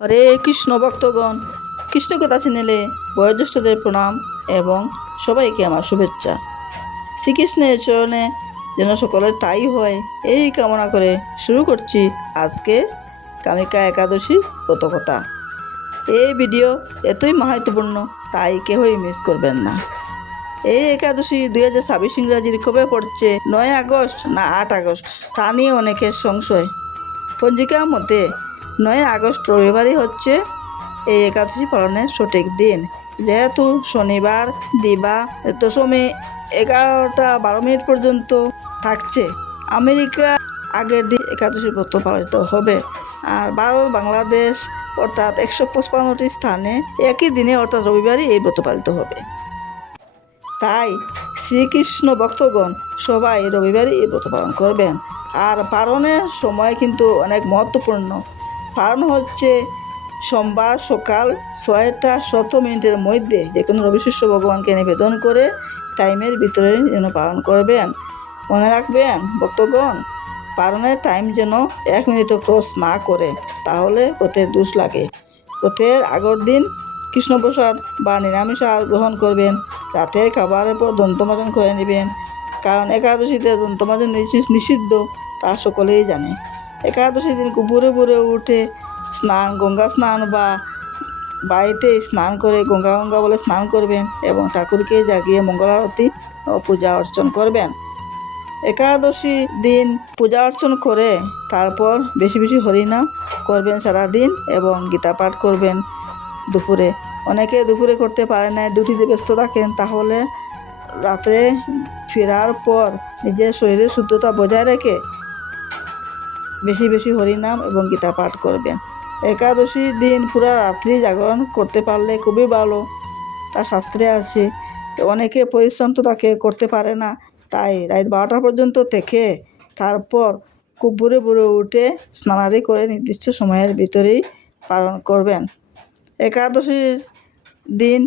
হরে কৃষ্ণ ভক্তগণ, কৃষ্ণ কথা চ্যানেলে বয়োজ্যেষ্ঠদের প্রণাম এবং সবাইকে আমার শুভেচ্ছা। শ্রীকৃষ্ণের চরণে যেন সকলের তাই হয় এই কামনা করে শুরু করছি আজকে কামিকা একাদশীর ব্রতকথা। এই ভিডিও এতই মাহাত্ম্যপূর্ণ, তাই কেউই মিস করবেন না। এই একাদশী 2026 ইংরাজির কবে পড়ছে, 9 আগস্ট না 8 আগস্ট, তা নিয়ে অনেকের সংশয়। পঞ্জিকার মতে 9 আগস্ট রবিবারই হচ্ছে এই একাদশী পালনের সঠিক দিন, যেহেতু শনিবার দিবা দশমী 11:12 পর্যন্ত থাকছে। আমেরিকা আগের দিন একাদশী ব্রত পালিত হবে, আর ভারত বাংলাদেশ অর্থাৎ 155টি স্থানে একই দিনে অর্থাৎ রবিবারই এই ব্রত পালিত হবে। তাই শ্রীকৃষ্ণ ভক্তগণ সবাই রবিবারই এই ব্রত পালন করবেন। আর পালনের সময় কিন্তু অনেক মহত্বপূর্ণ। পালন হচ্ছে সোমবার সকাল 6:17 মধ্যে যে কোনো রবিশিষ্য ভগবানকে নিবেদন করে টাইমের ভিতরে যেন পালন করবেন। মনে রাখবেন ভক্তগণ, পালনের টাইম যেন 1 মিনিটও ক্রস না করে, তাহলে ব্রতের দোষ লাগে। ব্রতের আগের দিন কৃষ্ণপ্রসাদ বা নিরামিষ আহার গ্রহণ করবেন। রাতের খাবারের পর দন্তমাজন করে নেবেন, কারণ একাদশীতে দন্তমাজন নিষিদ্ধ, তা সকলেই জানে। একাদশী দিন ভোরে ভোরে উঠে গঙ্গা স্নান বা বাড়িতে স্নান করে গঙ্গা বলে স্নান করবেন এবং ঠাকুরকে জাগিয়ে মঙ্গলারতি ও পূজা অর্চন করবেন। একাদশী দিন পূজা অর্চন করে তারপর বেশি বেশি হরিনাম করবেন সারাদিন এবং গীতা পাঠ করবেন দুপুরে। অনেকে দুপুরে করতে পারে না, ডিউটিতে ব্যস্ত থাকেন, তাহলে রাতে ফেরার পর নিজের শরীরের শুদ্ধতা বজায় রেখে বেশি বেশি হরিনাম এবং গীতা পাঠ করবেন। একাদশীর দিন পুরা রাত্রি জাগরণ করতে পারলে খুবই ভালো, তা শাস্ত্রে আছে। অনেকে পরিশ্রান্ত তাকে করতে পারে না, তাই রাত 12টা পর্যন্ত থেকে তারপর খুব ভোরে ভোরে উঠে স্নানাদি করে নির্দিষ্ট সময়ের ভিতরেই পালন করবেন। একাদশীর দিন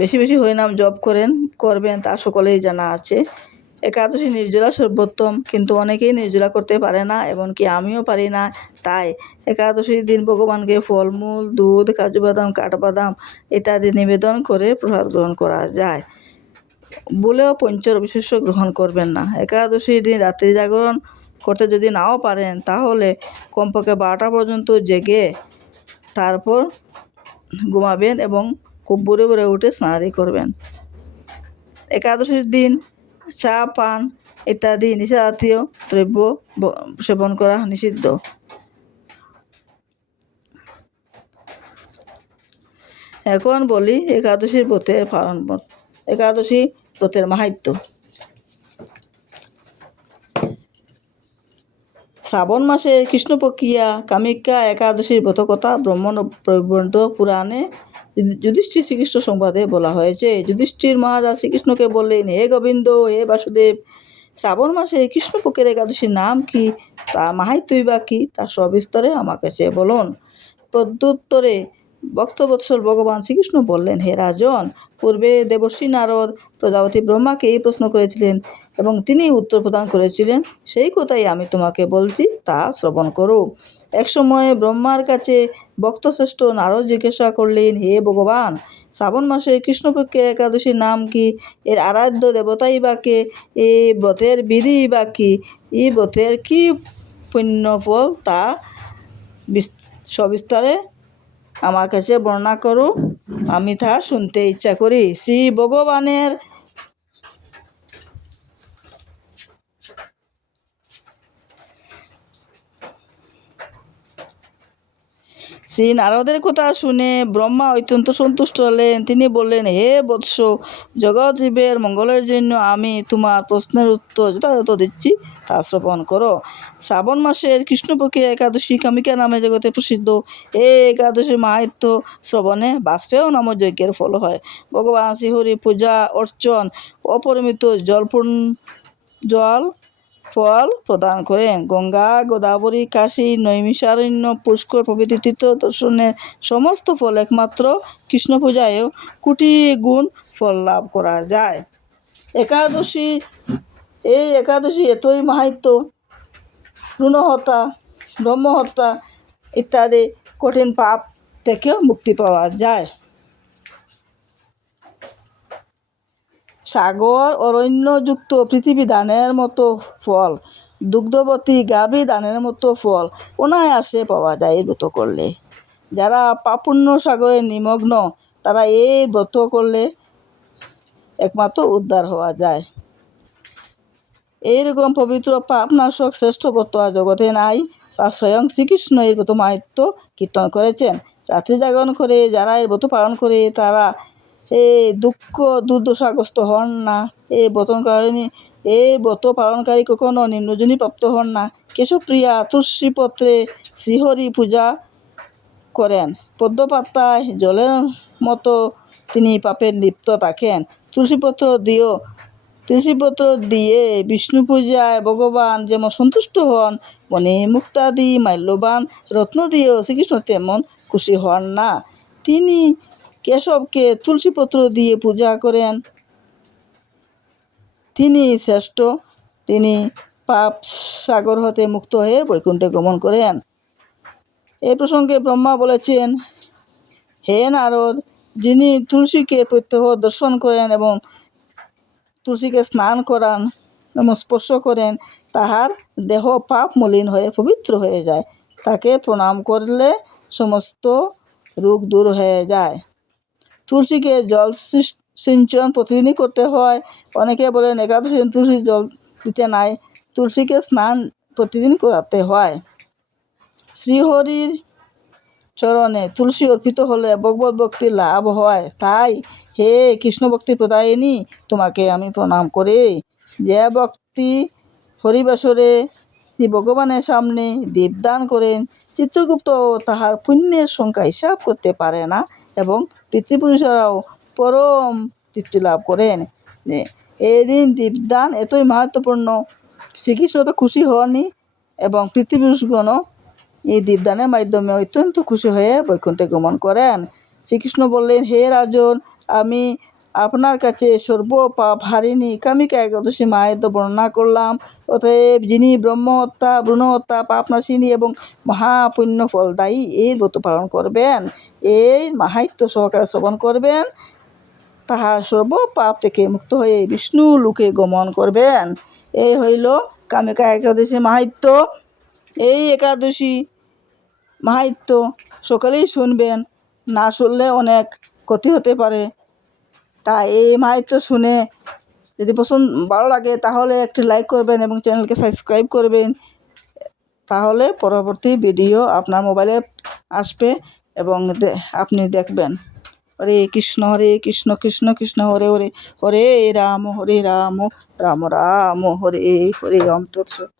বেশি বেশি হরিনাম জপ করবেন, তা সকলেই জানা আছে। একাদশী নির্জলা সর্বোত্তম, কিন্তু অনেকেই নির্জলা করতে পারে না, এমনকি আমিও পারি না। তাই একাদশীর দিন ভগবানকে ফলমূল, দুধ, কাজু বাদাম, কাঠবাদাম ইত্যাদি নিবেদন করে প্রসাদ গ্রহণ করা যায়। বলেও পঞ্চরবিশিষ্ট গ্রহণ করবেন না। একাদশীর দিন রাত্রি জাগরণ করতে যদি নাও পারেন, তাহলে কমপক্ষে 12টা পর্যন্ত জেগে তারপর ঘুমাবেন এবং খুব ভোরে ভোরে উঠে স্নানাদি করবেন। একাদশীর দিন চা, পান ইত্যাদি নিশাজাতীয় দ্রব্য সেবন করা নিষিদ্ধ। এখন বলি একাদশীর ব্রতের পালন, একাদশী ব্রতের মাহাত্ম্য। শ্রাবণ মাসে কৃষ্ণপক্ষিয়া কামিকা একাদশীর ব্রতকথা ব্রহ্মবৈবর্ত পুরাণে যুধিষ্ঠির শ্রীকৃষ্ণ সংবাদে বলা হয়েছে। যুধিষ্ঠির মহারাজ শ্রীকৃষ্ণকে বললেন, হে গোবিন্দ, হে বাসুদেব, শ্রাবণ মাসে কৃষ্ণপক্ষের একাদশীর নাম কি, তা মাহাত্ম্যই বা কি, তা সবিস্তরে আমাকে সে বলুন। প্রত্যুত্তরে ভক্তবৎসল ভগবান শ্রীকৃষ্ণ বললেন, হে রাজন, পূর্বে দেবর্ষি নারদ প্রজাপতি ব্রহ্মাকে এই প্রশ্ন করেছিলেন এবং তিনি উত্তর প্রদান করেছিলেন। সেই কথাই আমি তোমাকে বলছি, তা শ্রবণ করো। এক সময় ব্রহ্মার কাছে ভক্তশ্রেষ্ঠ নারদ জিজ্ঞাসা করলেন, হে ভগবান, শ্রাবণ মাসে কৃষ্ণপক্ষের একাদশীর নাম কি, এর আরাধ্য দেবতাই বা কে, এই ব্রতের বিধি বা কি, এই ব্রতের কি পুণ্যফল, তা সবিস্তারে আমার কাছে বর্ণনা করো, আমি তা শুনতে ইচ্ছা করি। শ্রী ভগবানের শ্রী নারদের কথা শুনে ব্রহ্মা অত্যন্ত সন্তুষ্ট হলেন। তিনি বললেন, হে বৎস, জগৎ জীবের মঙ্গলের জন্য আমি তোমার প্রশ্নের উত্তর যথাযথ দিচ্ছি, তা শ্রবণ করো। শ্রাবণ মাসের কৃষ্ণপক্ষের একাদশী কামিকা নামে জগতে প্রসিদ্ধ। এই একাদশীর মাহাত্ম্য শ্রবণে বাষ্পেয় নামক যজ্ঞের ফল হয়। ভগবান শ্রীহরি পূজা অর্চন অপরিমিত জল ফল প্রদান করেন। গঙ্গা, গোদাবরী, কাশী, নৈমিষারণ্য, পুষ্কর প্রভৃতি তীর্থ দর্শনের সমস্ত ফল একমাত্র কৃষ্ণ পূজায়ও কোটি গুণ ফল লাভ করা যায়। এই একাদশী এতই মাহাত্ম্য, রুণহতা ব্রহ্মহত্যা ইত্যাদি কঠিন পাপ থেকেও মুক্তি পাওয়া যায়। সাগর অরণ্যযুক্ত পৃথিবী দানের মতো ফল, দুগ্ধবতী গাভী দানের মতো ফল অনায়াসে পাওয়া যায় এই ব্রত করলে। যারা পাপুণ্য সাগরে নিমগ্ন তারা এই ব্রত করলে একমাত্র উদ্ধার হওয়া যায়। এইরকম পবিত্র পাপনাশক শ্রেষ্ঠ ব্রত আর জগতে নাই। আর স্বয়ং শ্রীকৃষ্ণ এই ব্রত মাহাত্ম্য কীর্তন করেছেন। রাত্রি জাগরণ করে যারা এই ব্রত পালন করে তারা এই দুঃখ দুর্দশাগ্রস্ত হন না। এই ব্রত পালনকারী কখনো নিম্নজনী প্রাপ্ত হন না। কেশবপ্রিয়া তুলসীপত্রে শ্রীহরি পূজা করেন, পদ্মপাতায় জলের মতো তিনি পাপে লিপ্ত থাকেন। তুলসীপত্র দিয়ে বিষ্ণু পূজায় ভগবান যেমন সন্তুষ্ট হন, মনে মুক্তাদি মাল্যবান রত্ন দিয়েও শ্রীকৃষ্ণ তেমন খুশি হন না। তিনি কেশবকে তুলসীপত্র দিয়ে পূজা করেন, তিনি শ্রেষ্ঠ। তিনি পাপ সাগর হতে মুক্ত হয়ে বৈকুণ্ঠে গমন করেন। এই প্রসঙ্গে ব্রহ্মা বলেছেন, হে নারদ, যিনি তুলসীকে প্রত্যহ দর্শন করেন এবং তুলসীকে স্নান করান এবং স্পর্শ করেন, তাহার দেহ পাপ মলিন হয়ে পবিত্র হয়ে যায়। তাকে প্রণাম করলে সমস্ত রোগ দূর হয়ে যায়। তুলসীকে জল সিঞ্চন প্রতিদিনই করতে হয়। অনেকে বলেন একাদশী তুলসী জল দিতে নাই, তুলসীকে স্নান প্রতিদিন করাতে হয়। শ্রীহরির চরণে তুলসী অর্পিত হলে ভগবত ভক্তি লাভ হয়। তাই হে কৃষ্ণ ভক্তি প্রদায়িনী, তোমাকে আমি প্রণাম করি। যে ভক্তি হরিবাসরে শ্রী ভগবানের সামনে দীপদান করেন, চিত্রগুপ্ত তাহার পুণ্যের সংখ্যা হিসাব করতে পারে না এবং পিতৃপুরুষরাও পরম তৃপ্তি লাভ করেন। এই দিন দীপদান এতই মাহাত্ম্যপূর্ণ, শ্রীকৃষ্ণ তো খুশি হনই এবং পিতৃপুরুষগণও এই দীপদানের মাধ্যমে অত্যন্ত খুশি হয়ে বৈকুণ্ঠে গমন করেন। শ্রীকৃষ্ণ বললেন, হে রাজন, আমি আপনার কাছে সর্বপাপ হারিণী কামিকা একাদশী মাহাত্ম্য বর্ণনা করলাম। অতএব যিনি ব্রহ্মহত্যা, ভ্রূণহত্যা, পাপনাশিনী এবং মহাপুণ্য ফলদায়ী এই ব্রত পালন করবেন, এই মাহাত্ম্য সহকারে শ্রবণ করবেন, তাহার সর্বপাপ থেকে মুক্ত হয়ে বিষ্ণু লোকে গমন করবেন। এই হইল কামিকা একাদশী মাহাত্ম্য। এই একাদশী মাহাত্ম্য সকলেই শুনবেন, না শুনলে অনেক ক্ষতি হতে পারে। তাই এই মাহাত্ম্য শুনে যদি ভালো লাগে তাহলে একটি লাইক করবেন এবং চ্যানেলকে সাবস্ক্রাইব করবেন। তাহলে পরবর্তী ভিডিও আপনার মোবাইলে আসবে এবং আপনি দেখবেন। হরে কৃষ্ণ কৃষ্ণ কৃষ্ণ হরে হরে, হরে রাম রাম রাম হরে হরে। ওম তৎসৎ।